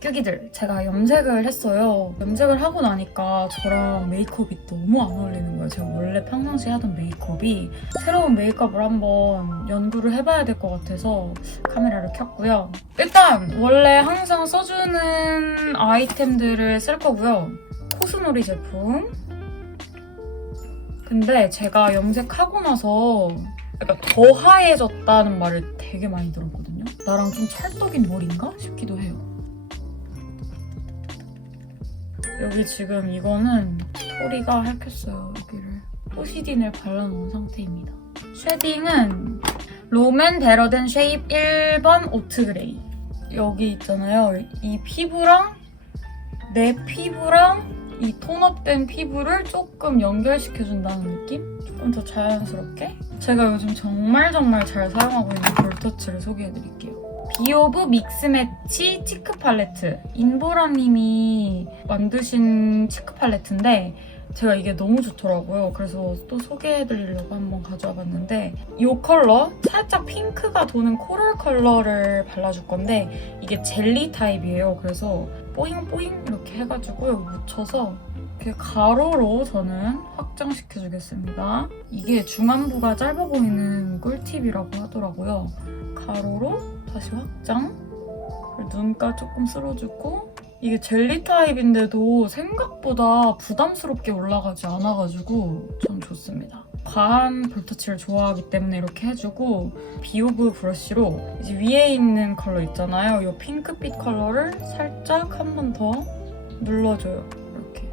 큐기들 제가 염색을 했어요. 염색을 하고 나니까 저랑 메이크업이 너무 안 어울리는 거예요. 제가 원래 평상시에 하던 메이크업이 새로운 메이크업을 한번 연구를 해봐야 될 것 같아서 카메라를 켰고요. 일단 원래 항상 써주는 아이템들을 쓸 거고요. 코스놀이 제품 근데 제가 염색하고 나서 약간 더 하얘졌다는 말을 되게 많이 들었거든요. 나랑 좀 찰떡인 머리인가? 싶기도 해요. 여기 지금 이거는 토리가 핥혔어요 여기를. 포시딘을 발라놓은 상태입니다. 쉐딩은 롬앤 베러덴 쉐입 1번 오트 그레이. 여기 있잖아요. 이 피부랑 내 피부랑 이 톤업된 피부를 조금 연결시켜준다는 느낌? 조금 더 자연스럽게 제가 요즘 정말 정말 잘 사용하고 있는 볼터치를 소개해드릴게요 비오브 믹스 매치 치크 팔레트 인보라님이 만드신 치크 팔레트인데 제가 이게 너무 좋더라고요. 그래서 또 소개해드리려고 한번 가져와 봤는데 이 컬러 살짝 핑크가 도는 코랄 컬러를 발라줄 건데 이게 젤리 타입이에요. 그래서 뽀잉뽀잉 이렇게 해가지고 여기 묻혀서 이렇게 가로로 저는 확장시켜주겠습니다. 이게 중안부가 짧아 보이는 꿀팁이라고 하더라고요. 가로로 다시 확장 눈가 조금 쓸어주고 이게 젤리 타입인데도 생각보다 부담스럽게 올라가지 않아가지고 전 좋습니다. 과한 볼터치를 좋아하기 때문에 이렇게 해주고 비오브 브러쉬로 이제 위에 있는 컬러 있잖아요. 이 핑크빛 컬러를 살짝 한 번 더 눌러줘요. 이렇게.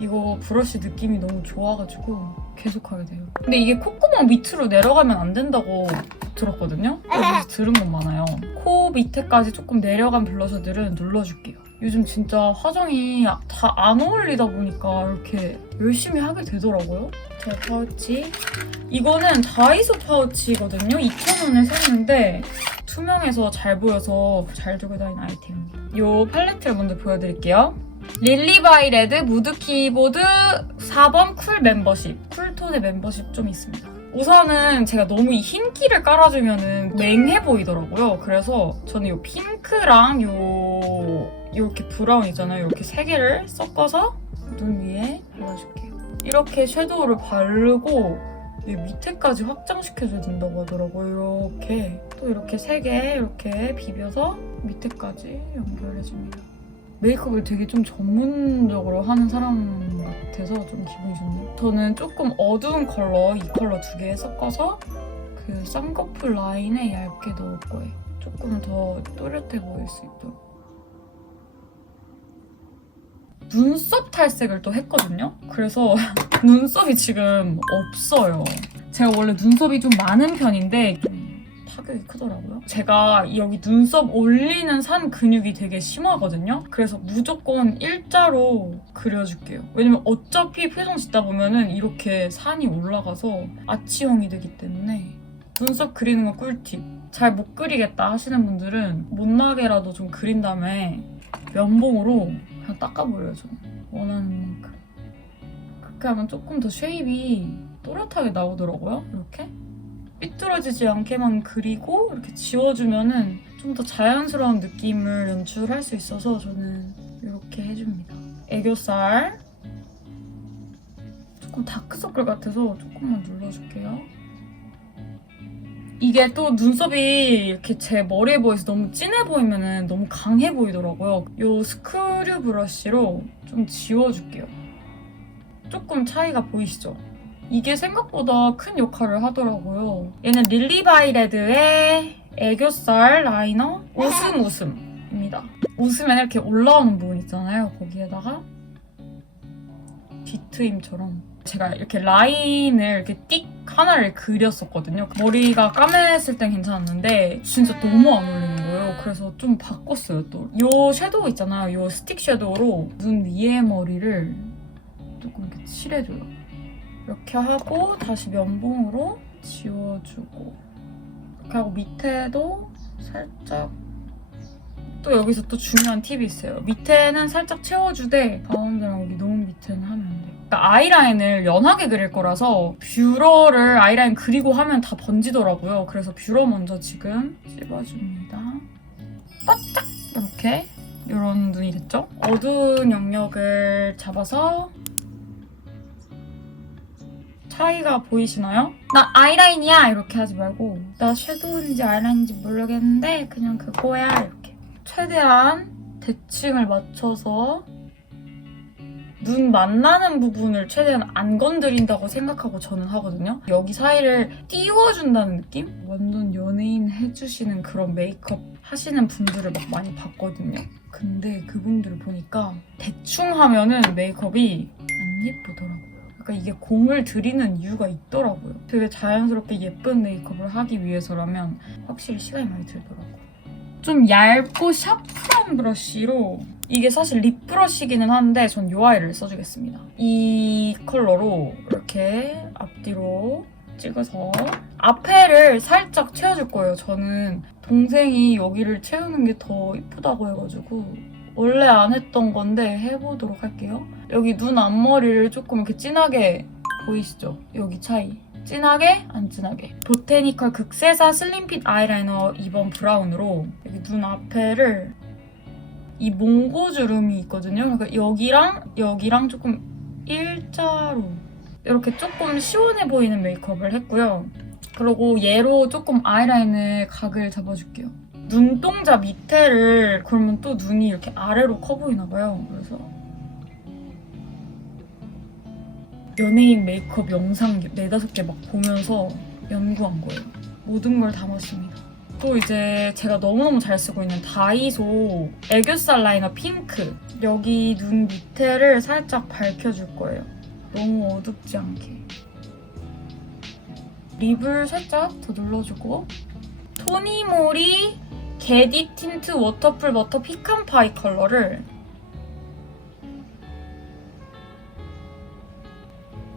이거 브러쉬 느낌이 너무 좋아가지고 계속 하게 돼요. 근데 이게 콧구멍 밑으로 내려가면 안 된다고 들었거든요? 그래서 들은 건 많아요. 코 밑에까지 조금 내려간 블러셔들은 눌러줄게요. 요즘 진짜 화장이 다 안 어울리다 보니까 이렇게 열심히 하게 되더라고요. 제 파우치. 이거는 다이소 파우치거든요. 2,000원에 샀는데 투명해서 잘 보여서 잘 들고 다니는 아이템입니다. 이 팔레트를 먼저 보여드릴게요. 릴리바이 레드 무드 키보드 4번 쿨 멤버십. 쿨톤의 멤버십 좀 있습니다. 우선은 제가 너무 이 흰기를 깔아주면은 맹해 보이더라고요. 그래서 저는 이 핑크랑 요 이렇게 브라운 있잖아요. 이렇게 세 개를 섞어서 눈 위에 발라줄게요. 이렇게 섀도우를 바르고 이 밑에까지 확장시켜줘야 된다고 하더라고요. 이렇게 또 이렇게 세 개 이렇게 비벼서 밑에까지 연결해줍니다. 메이크업을 되게 좀 전문적으로 하는 사람 같아서 좀 기분이 좋네요. 저는 조금 어두운 컬러, 이 컬러 두 개 섞어서 그 쌍꺼풀 라인에 얇게 넣을 거예요. 조금 더 또렷해 보일 수 있도록. 눈썹 탈색을 또 했거든요? 그래서 눈썹이 지금 없어요. 제가 원래 눈썹이 좀 많은 편인데 좀 타격이 크더라고요. 제가 여기 눈썹 올리는 산 근육이 되게 심하거든요. 그래서 무조건 일자로 그려줄게요. 왜냐면 어차피 표정 짓다 보면은 이렇게 산이 올라가서 아치형이 되기 때문에 눈썹 그리는 거 꿀팁. 잘 못 그리겠다 하시는 분들은 못나게라도 좀 그린 다음에 면봉으로 그냥 닦아버려요. 원하는 만큼. 그렇게 하면 조금 더 쉐입이 또렷하게 나오더라고요, 이렇게. 삐뚤어지지 않게만 그리고 이렇게 지워주면은 좀 더 자연스러운 느낌을 연출할 수 있어서 저는 이렇게 해줍니다. 애교살. 조금 다크서클 같아서 조금만 눌러줄게요. 이게 또 눈썹이 이렇게 제 머리에 보여서 너무 진해 보이면은 너무 강해 보이더라고요. 이 스크류 브러쉬로 좀 지워줄게요. 조금 차이가 보이시죠? 이게 생각보다 큰 역할을 하더라고요. 얘는 릴리바이레드의 애교살 라이너 웃음 웃음입니다. 웃으면 이렇게 올라오는 부분 있잖아요. 거기에다가 뒤트임처럼 제가 이렇게 라인을 이렇게 띡 하나를 그렸었거든요. 머리가 까맸을 땐 괜찮았는데 진짜 너무 안 어울리는 거예요. 그래서 좀 바꿨어요 또. 요 섀도우 있잖아요. 요 스틱 섀도우로 눈 위에 머리를 조금 이렇게 칠해줘요. 이렇게 하고 다시 면봉으로 지워주고 이렇게 하고 밑에도 살짝 또 여기서 또 중요한 팁이 있어요. 밑에는 살짝 채워주되 가운데랑 여기 너무 밑에는 하면 안 돼요. 그러니까 아이라인을 연하게 그릴 거라서 뷰러를 아이라인 그리고 하면 다 번지더라고요. 그래서 뷰러 먼저 지금 찝어줍니다. 바짝 이렇게 이런 눈이 됐죠? 어두운 영역을 잡아서 차이가 보이시나요? 나 아이라인이야 이렇게 하지 말고 나 섀도우인지 아이라인인지 모르겠는데 그냥 그거야 이렇게 최대한 대칭을 맞춰서 눈 만나는 부분을 최대한 안 건드린다고 생각하고 저는 하거든요. 여기 사이를 띄워준다는 느낌? 완전 연예인 해주시는 그런 메이크업 하시는 분들을 막 많이 봤거든요. 근데 그분들을 보니까 대충 하면은 메이크업이 안 예쁘더라고요. 그러니까 이게 공을 들이는 이유가 있더라고요. 되게 자연스럽게 예쁜 메이크업을 하기 위해서라면 확실히 시간이 많이 들더라고요. 좀 얇고 샤프한 브러쉬로 이게 사실 립 브러쉬기는 한데 전 이 아이를 써주겠습니다. 이 컬러로 이렇게 앞뒤로 찍어서 앞에를 살짝 채워줄 거예요. 저는 동생이 여기를 채우는 게 더 이쁘다고 해가지고 원래 안 했던 건데 해보도록 할게요. 여기 눈 앞머리를 조금 이렇게 진하게 보이시죠? 여기 차이. 진하게, 안 진하게. 보테니컬 극세사 슬림핏 아이라이너 2번 브라운으로 여기 눈 앞에를 이 몽고주름이 있거든요. 그러니까 여기랑 여기랑 조금 일자로 이렇게 조금 시원해 보이는 메이크업을 했고요. 그리고 얘로 조금 아이라인을 각을 잡아줄게요. 눈동자 밑에를 그러면 또 눈이 이렇게 아래로 커 보이나 봐요. 그래서 연예인 메이크업 영상 네다섯 개 막 보면서 연구한 거예요. 모든 걸 담았습니다. 또 이제 제가 너무너무 잘 쓰고 있는 다이소 애교살 라이너 핑크 여기 눈 밑에를 살짝 밝혀줄 거예요. 너무 어둡지 않게. 립을 살짝 더 눌러주고 토니모리 게디 틴트 워터풀 버터 피칸 파이 컬러를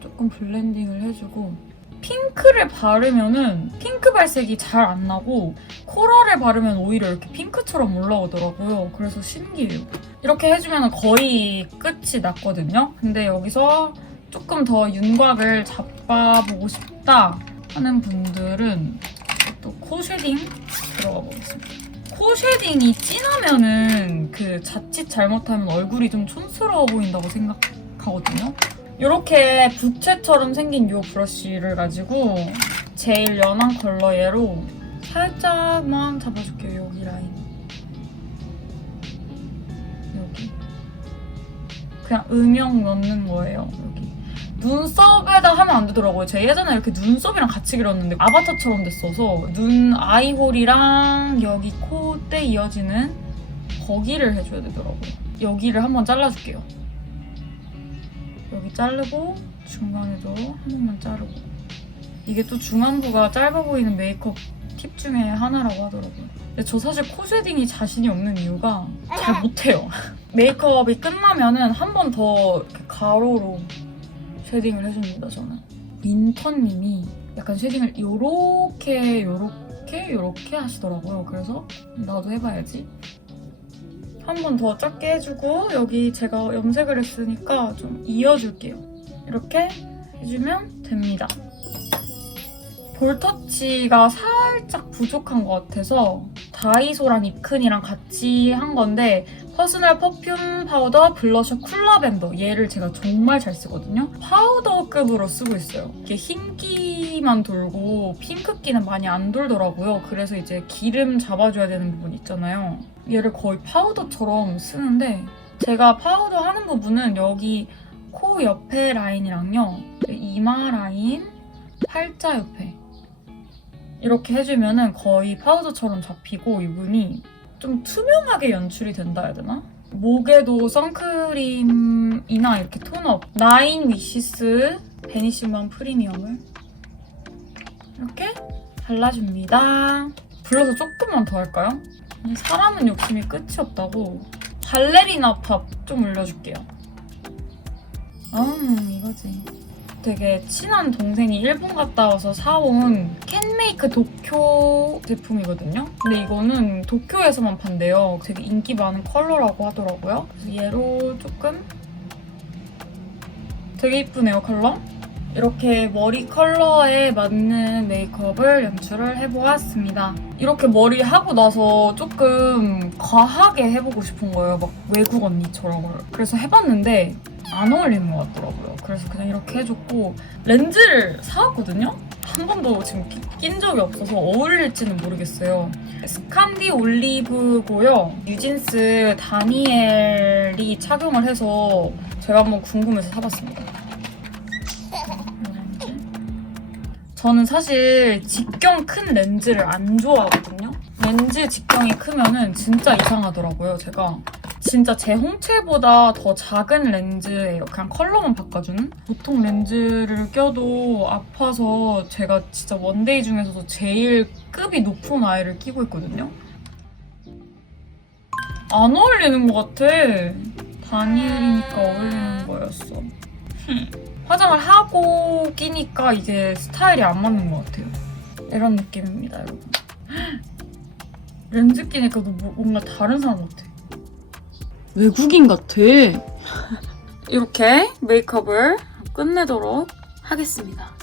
조금 블렌딩을 해주고 핑크를 바르면은 핑크 발색이 잘 안 나고 코랄을 바르면 오히려 이렇게 핑크처럼 올라오더라고요. 그래서 신기해요. 이렇게 해주면 거의 끝이 났거든요. 근데 여기서 조금 더 윤곽을 잡아보고 싶다 하는 분들은 또 코 쉐딩 들어가 보겠습니다. 코 쉐딩이 진하면은 그 자칫 잘못하면 얼굴이 좀 촌스러워 보인다고 생각하거든요. 이렇게 부채처럼 생긴 이 브러쉬를 가지고 제일 연한 컬러 얘로 살짝만 잡아줄게요. 여기 라인. 여기. 그냥 음영 넣는 거예요. 여기. 눈썹에다 하면 안 되더라고요. 제가 예전에 이렇게 눈썹이랑 같이 그렸는데 아바타처럼 됐어서 눈 아이홀이랑 여기 콧대 이어지는 거기를 해줘야 되더라고요. 여기를 한번 잘라줄게요. 여기 자르고 중간에도 한 번만 자르고 이게 또 중안부가 짧아 보이는 메이크업 팁 중에 하나라고 하더라고요. 근데 저 사실 코 쉐딩이 자신이 없는 이유가 잘 못해요. 메이크업이 끝나면은 한 번 더 가로로 쉐딩을 해줍니다, 저는. 민턴님이 약간 쉐딩을 요렇게, 요렇게, 요렇게 하시더라고요. 그래서 나도 해봐야지. 한 번 더 작게 해주고 여기 제가 염색을 했으니까 좀 이어줄게요. 이렇게 해주면 됩니다. 볼터치가 살짝 부족한 것 같아서 다이소랑 이큰이랑 같이 한 건데 퍼스널 퍼퓸 파우더 블러셔 쿨라벤더 얘를 제가 정말 잘 쓰거든요. 파우더급으로 쓰고 있어요. 이게 흰기만 돌고 핑크기는 많이 안 돌더라고요. 그래서 이제 기름 잡아줘야 되는 부분 있잖아요. 얘를 거의 파우더처럼 쓰는데 제가 파우더 하는 부분은 여기 코 옆에 라인이랑요. 이마 라인, 팔자 옆에 이렇게 해주면은 거의 파우더처럼 잡히고 이분이 좀 투명하게 연출이 된다 해야 되나? 목에도 선크림이나 이렇게 톤업 나인 위시스 베니쉬만 프리미엄을 이렇게 발라줍니다. 불러서 조금만 더 할까요? 사람은 욕심이 끝이 없다고 발레리나 팝 좀 올려줄게요. 음 이거지. 되게 친한 동생이 일본 갔다 와서 사온 캔메이크 도쿄 제품이거든요. 근데 이거는 도쿄에서만 판대요. 되게 인기 많은 컬러라고 하더라고요. 그래서 얘로 조금 되게 이쁘네요, 컬러. 이렇게 머리 컬러에 맞는 메이크업을 연출을 해보았습니다. 이렇게 머리 하고 나서 조금 과하게 해보고 싶은 거예요. 막 외국 언니처럼. 그래서 해봤는데 안 어울리는 것 같더라고요. 그래서 그냥 이렇게 해줬고 렌즈를 사왔거든요? 한 번도 지금 끼- 낀 적이 없어서 어울릴지는 모르겠어요. 스칸디 올리브고요. 뉴진스 다니엘이 착용을 해서 제가 한번 궁금해서 사봤습니다. 저는 사실 직경 큰 렌즈를 안 좋아하거든요. 렌즈 직경이 크면은 진짜 이상하더라고요. 제가 진짜 제 홍채보다 더 작은 렌즈예요. 그냥 컬러만 바꿔주는? 보통 렌즈를 껴도 아파서 제가 진짜 원데이 중에서도 제일 급이 높은 아이를 끼고 있거든요. 안 어울리는 것 같아. 다니엘이니까 어울리는 거였어. 화장을 하고 끼니까 이게 스타일이 안 맞는 것 같아요. 이런 느낌입니다, 여러분. 렌즈 끼니까 도 뭔가 다른 사람 같아. 외국인 같아. 이렇게 메이크업을 끝내도록 하겠습니다.